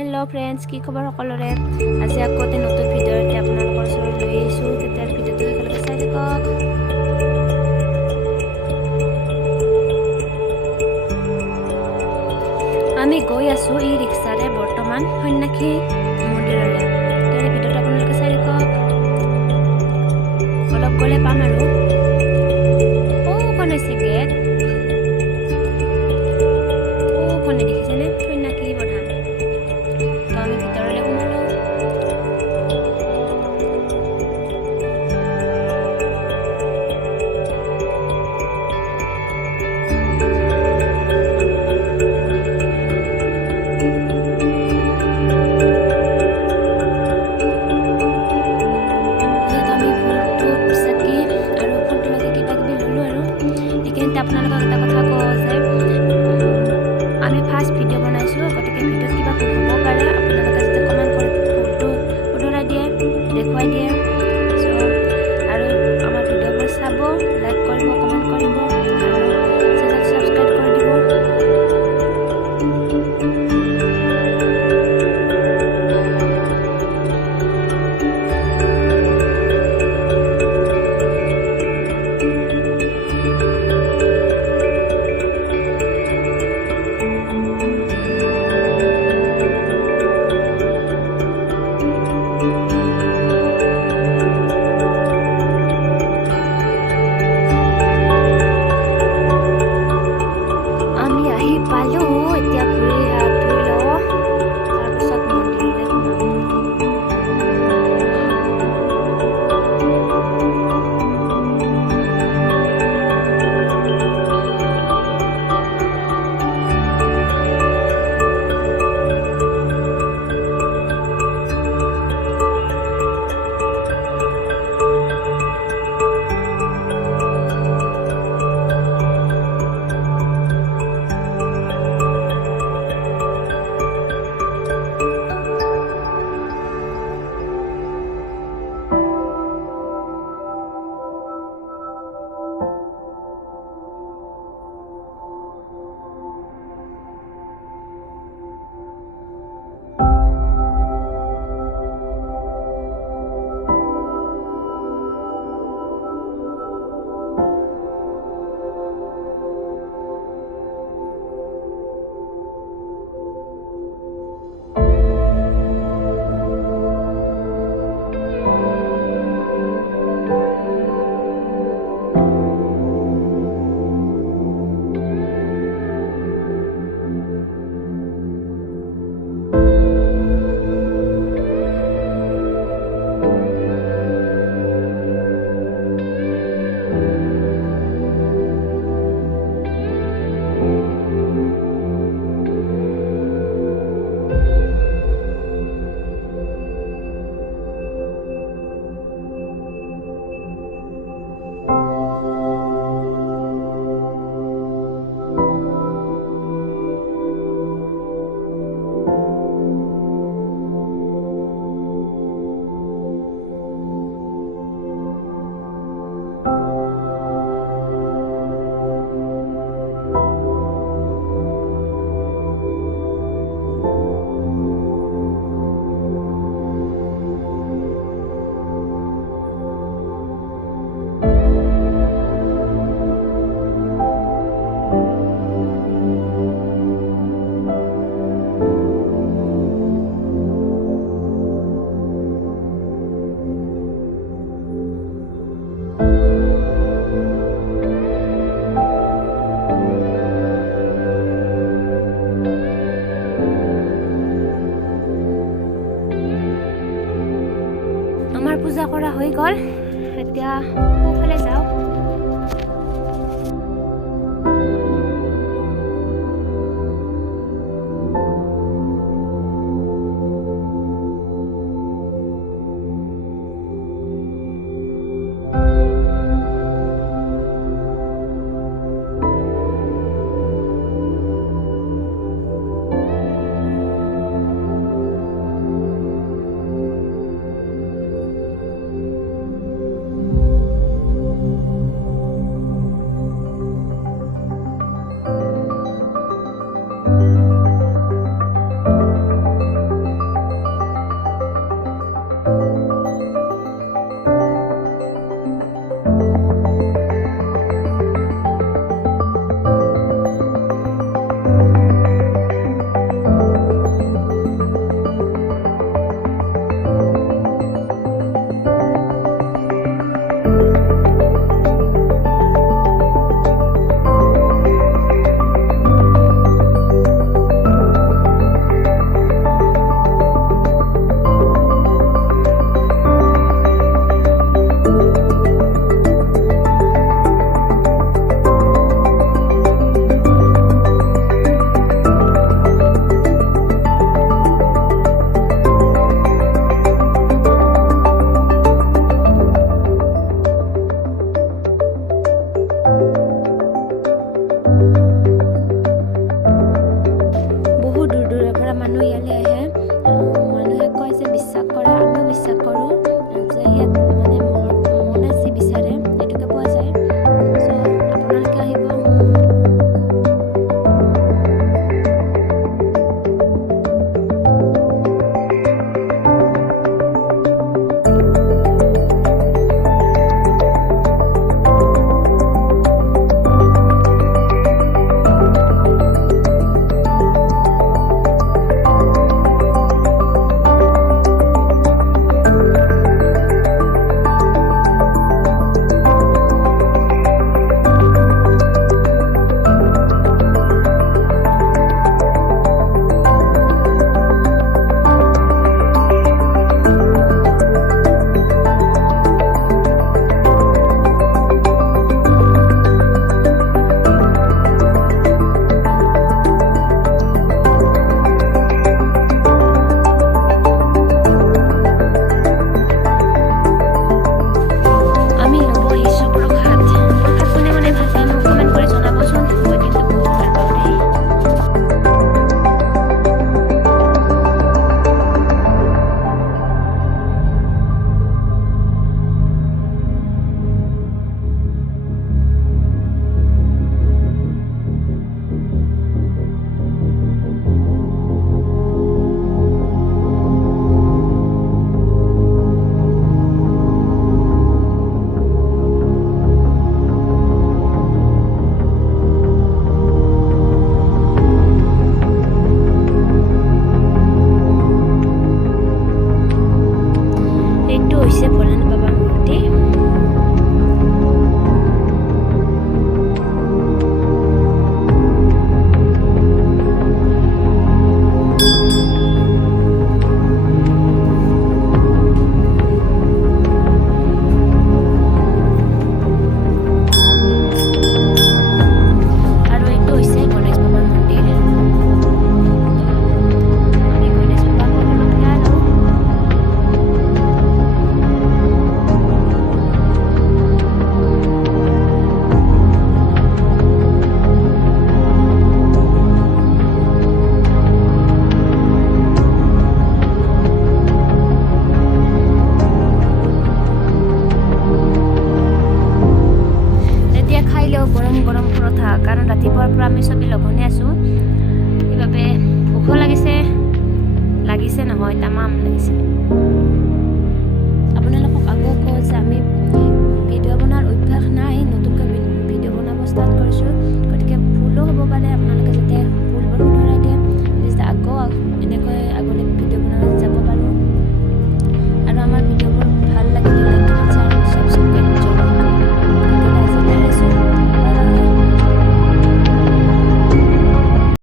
Hello' friends, কি খবৰ সকলোৰে? আজি আকৌ এটা নতুন ভিডিঅ'তে আপোনালোকৰ ওচৰত লৈ আহিছোঁ। তেতিয়া ভিডিঅ'টো একেলগে চাই থাকক। আমি গৈ আছোঁ ই ৰিক্সাৰে বৰ্তমান সন্যাসী মন্দিৰলৈ। তেতিয়া ভিডিঅ'টো আপোনালোকে চাই থাকক। অলপ গ'লে পাম আৰু ওখনে আছে গেট। ওখনে দেখিছেনে সন্যাসী প্ৰধান। তো আমি ভিতৰলৈ সোমালোঁ। আপোনালোকক এটা কথা কওঁ যে আমি ফাৰ্ষ্ট ভিডিঅ' বনাইছোঁ, গতিকে ভিডিঅ'ত কিবা ভুল হ'ব পাৰে। আপোনালোকে যাতে কমেণ্ট কৰি ভুলটো শুধৰাই দিয়ে, দেখুৱাই দিয়ে। আৰু আমাৰ ভিডিঅ'বোৰ চাব, লাইক কৰিব, কমেণ্ট কৰিব আৰু চেনেল ছাবস্ক্ৰাইব কৰি দিব। এতিয়া ঘূৰি হাত ধুই লওঁ, তাৰপিছত মন্দিৰলৈ সোমাম। আমাৰ পূজা কৰা হৈ গ'ল, এতিয়া সোঁফালে যাওঁ। হৈছে ভোলানাথ বাবাৰ মূৰ্তি। আৰু এইটো হৈছে গণেশ বাবাৰ মন্দিৰ। গণেশ বাবাক অলপ খিয়াল আৰু এতিয়া খাইলেও গৰম গৰম পৰঠা, কাৰণ ৰাতিপুৱাৰ পৰা আমি চবেই লঘোণে আছোঁ, সেইবাবে ভোকো লাগিছে নহয়, তামাম লাগিছে।